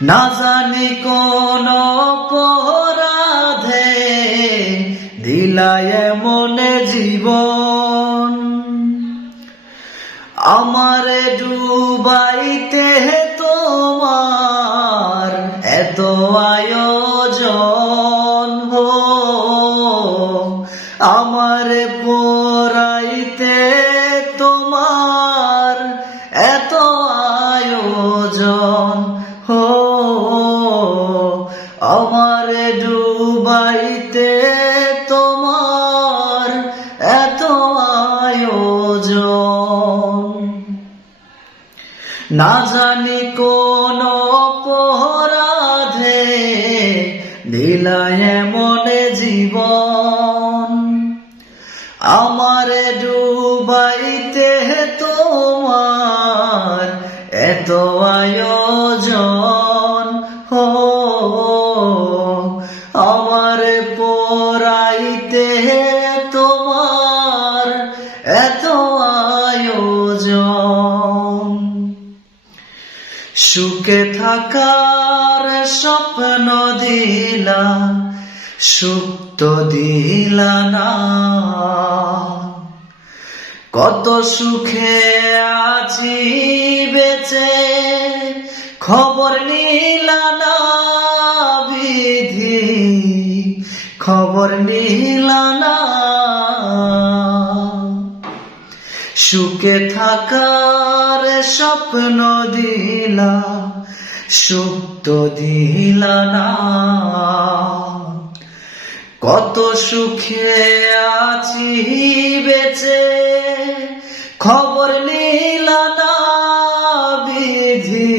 না জানি কোন অপরাধে দিলায় এমন জীবন, আমারে ডুবাইতে তোমার এত আয়োজন, হো আমারে পোড়াইতে তোমার এত আয়োজন, হো আমারে ডুবাইতে তোমার এত আয়োজন। না জানি কোন অপরাধে দিলায় এমন জীবন, আমারে ডুবাইতে তোমার এত আয়োজন, হো আমারে পোড়াইতে তোমার এত আয়োজন। সুখে থাকার স্বপ্ন দিলা, সুখ তো দিলা না, কত সুখে আছি বেঁচে খবর নিলা না বিধি, খবর নিলা না। সুখে থাকার স্বপ্ন দিলা, সুখ তো দিলা না, কত সুখে আছি বেঁচে খবর নিলা না বিধি,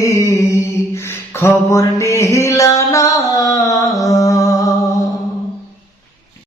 খবর নিলা না।